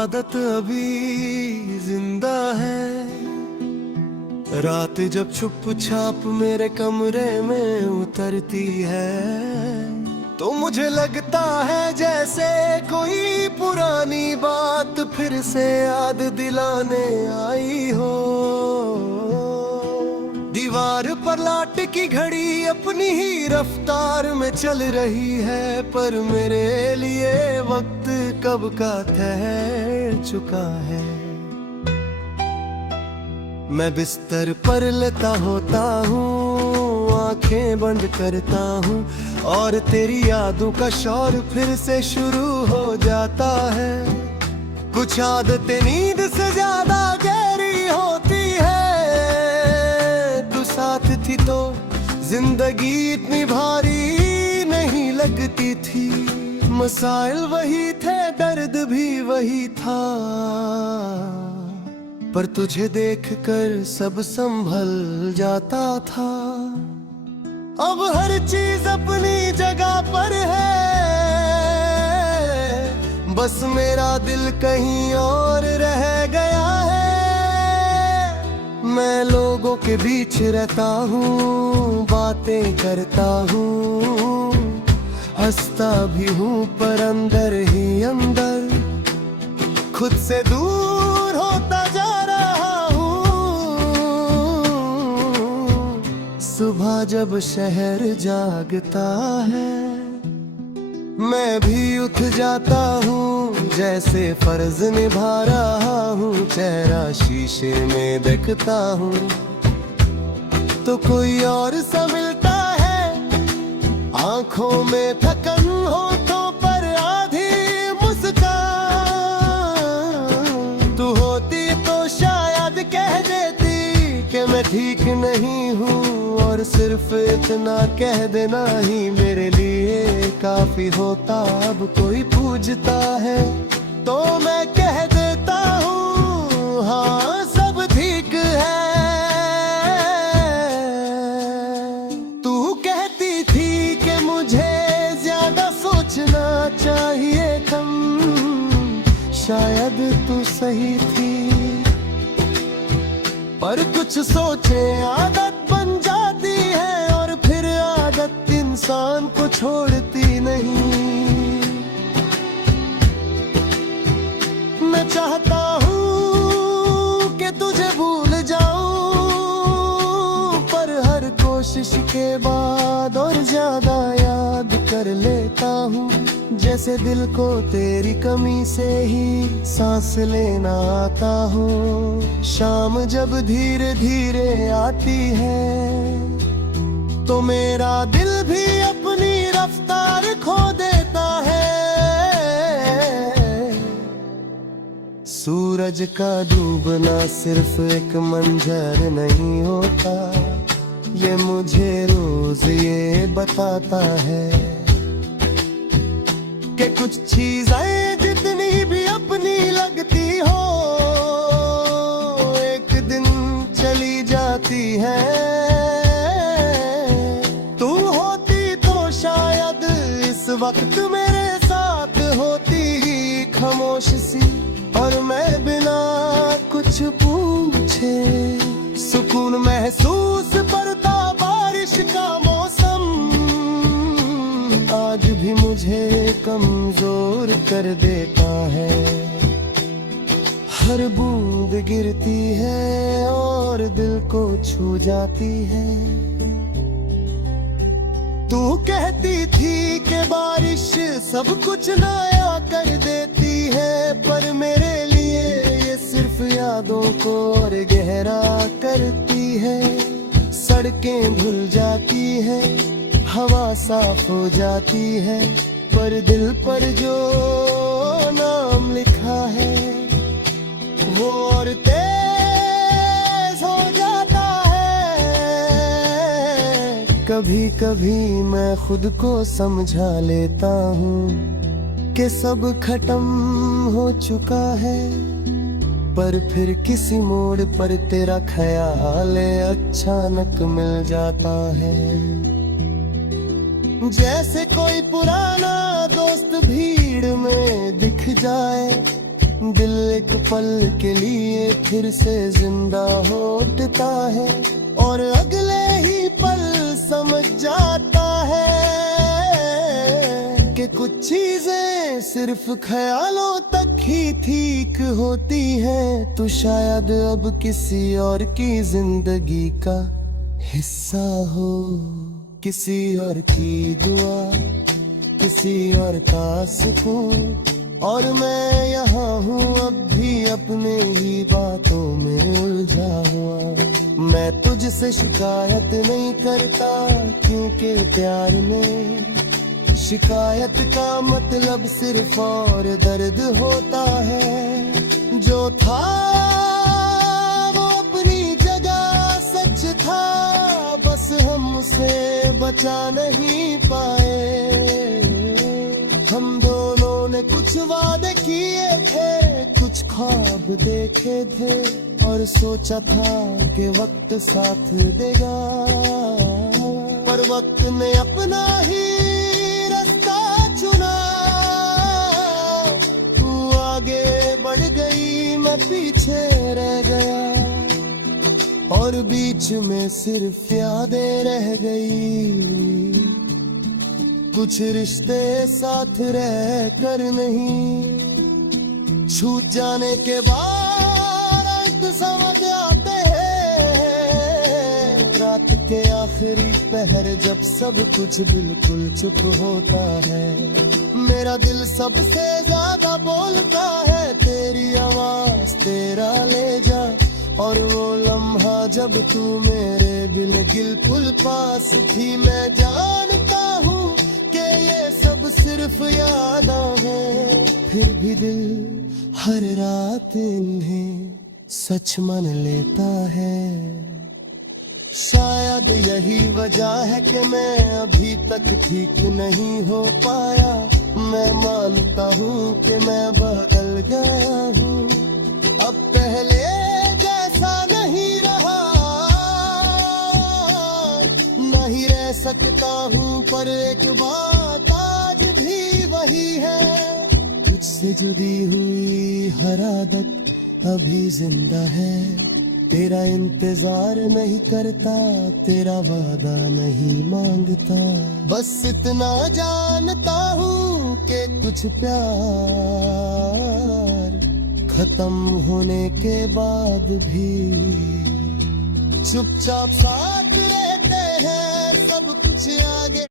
आदत अभी जिंदा है। रात जब चुपचाप मेरे कमरे में उतरती है तो मुझे लगता है जैसे कोई पुरानी बात फिर से याद दिलाने आई हो। दीवार पर लाट की घड़ी अपनी ही रफ्तार में चल रही है, पर मेरे लिए वक्त कब का ठहर चुका है। मैं बिस्तर पर लेटा होता हूँ, आंखें बंद करता हूँ और तेरी यादों का शोर फिर से शुरू हो जाता है। कुछ आदतें नींद से ज्यादा गहरी होती है, तू साथ थी तो जिंदगी इतनी भारी नहीं लगती थी। मसाइल वही थे, दर्द भी वही था, पर तुझे देखकर सब संभल जाता था। अब हर चीज अपनी जगह पर है, बस मेरा दिल कहीं और रह गया है। मैं लोगों के बीच रहता हूँ, बातें करता हूँ, हंसता भी हूँ, पर अंदर ही अंदर खुद से दूर होता जा रहा हूँ। सुबह जब शहर जागता है मैं भी उठ जाता हूँ, जैसे फर्ज निभा रहा हूँ। चेहरा शीशे में देखता हूँ तो कोई और सा मिलता है। आंखों में थकन होठों पर आधी मुस्कान, तू होती तो शायद कह देती कि मैं ठीक नहीं हूँ, और सिर्फ इतना कह देना ही मेरे लिए काफी होता। अब कोई पूछता है तो मैं कह देता हूँ हाँ सब ठीक है। तू कहती थी कि मुझे ज्यादा सोचना चाहिए कम, शायद तू सही थी, पर कुछ सोचे आदत बन जाती है, और फिर आदत इंसान को छोड़ती नहीं। मैं चाहता हूँ कि तुझे भूल जाऊं, पर हर कोशिश के बाद और ज्यादा याद कर लेता हूँ। जैसे दिल को तेरी कमी से ही सांस लेना आता हो। शाम जब धीरे धीरे आती है तो मेरा दिल भी अपनी रफ्तार खो देता है। सूरज का डूबना सिर्फ एक मंजर नहीं होता, ये मुझे रोज ये बताता है कि कुछ चीजें जितनी भी अपनी लगती हो एक दिन चली जाती है। तू होती तो शायद इस वक्त मेरे साथ होती ही खामोश सी, और मैं बिना कुछ पूछे सुकून महसूस करता। बारिश का मौसम आज भी मुझे कमजोर कर देता है। हर बूंद गिरती है और दिल को छू जाती है। तू कहती थी कि बारिश सब कुछ नया कर देती है, पर मेरे लिए ये सिर्फ यादों को और गहरा करती है। सड़कें धुल जाती है, हवा साफ हो जाती है, पर दिल पर जो नाम लिखा है वो और तेज हो जाता है। कभी कभी मैं खुद को समझा लेता हूँ कि सब खत्म हो चुका है, पर फिर किसी मोड़ पर तेरा ख्याल अचानक मिल जाता है। जैसे कोई पुराना दोस्त भीड़ में दिख जाए दिल एक पल के लिए फिर से जिंदा हो उठता है और अगले ही पल समझ जाता है कि कुछ चीजें सिर्फ ख्यालों तक ही ठीक होती हैं। तो शायद अब किसी और की जिंदगी का हिस्सा हो, किसी और की दुआ, किसी और का सुकून, और मैं यहाँ हूँ अब भी अपने ही बातों में उलझा हुआ। मैं तुझसे शिकायत नहीं करता क्योंकि प्यार में शिकायत का मतलब सिर्फ और दर्द होता है। जो था वो अपनी जगह सच था, बस हम उसे बचा नहीं पाए। हम दोनों ने कुछ वादे किए थे, कुछ ख्वाब देखे थे और सोचा था कि वक्त साथ देगा, पर वक्त ने अपना ही रास्ता चुना। तू आगे बढ़ गई, मैं पीछे रह गया और बीच में सिर्फ यादें रह गई। कुछ रिश्ते साथ रह कर नहीं, छूट जाने के बाद अंत समझ आते हैं। रात के आखिरी पहर जब सब कुछ बिल्कुल चुप होता है, मेरा दिल सबसे ज्यादा बोलता है तेरी आवाज तेरा ले जा। और वो लम्हा जब तू मेरे बिल्कुल पास थी, मैं जानता हूँ ये सब सिर्फ यादें हैं, फिर भी दिल हर रात इन्हें सच मान लेता है। शायद यही वजह है कि मैं अभी तक ठीक नहीं हो पाया। मैं मानता हूँ कि मैं बदल गया हूँ, अब पहले जैसा नहीं रहा, नहीं रह सकता हूँ। पर एक बात आज भी वही है, तुझसे जुड़ी हुई हर आदत अभी जिंदा है। तेरा इंतजार नहीं करता, तेरा वादा नहीं मांगता, बस इतना जानता हूँ कि कुछ प्यार खत्म होने के बाद भी चुपचाप साथ रहते हैं, सब कुछ आगे